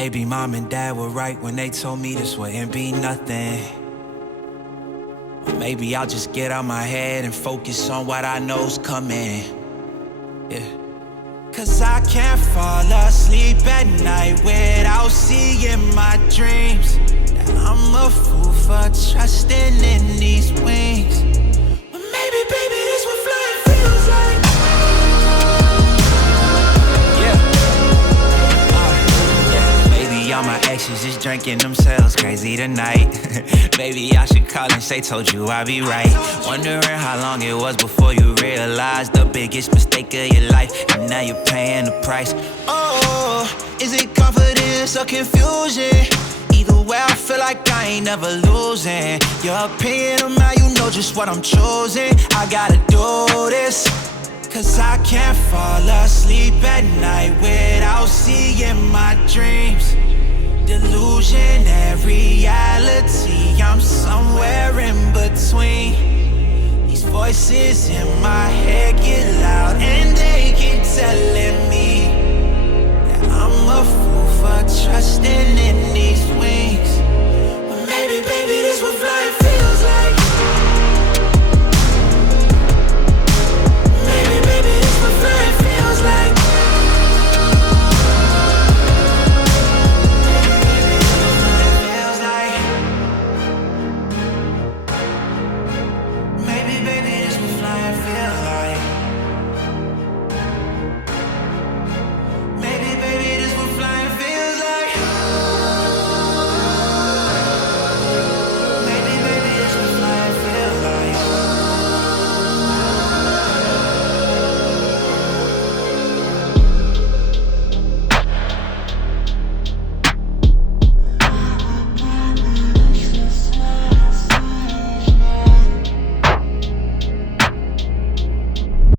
Maybe mom and dad were right when they told me this wouldn't be nothing. Or maybe I'll just get out my head and focus on what I know's coming. Yeah. Cause I can't fall asleep at night without seeing my dreams. That I'm a fool for trusting in these wings. But maybe, baby, this what flying feels like. All my exes just drinking themselves crazy tonight. Maybe I should call and say, told you I'd be right. Wondering how long it was before you realized the biggest mistake of your life, and now you're paying the price. Oh, is it confidence or confusion? Either way, I feel like I ain't never losing. Your opinion of mine, you know just what I'm choosing. I gotta do this, cause I can't fall asleep at night without seeing my dreams. Delusion and reality, I'm somewhere in between. These voices in my head get loud and they keep telling me that I'm a fool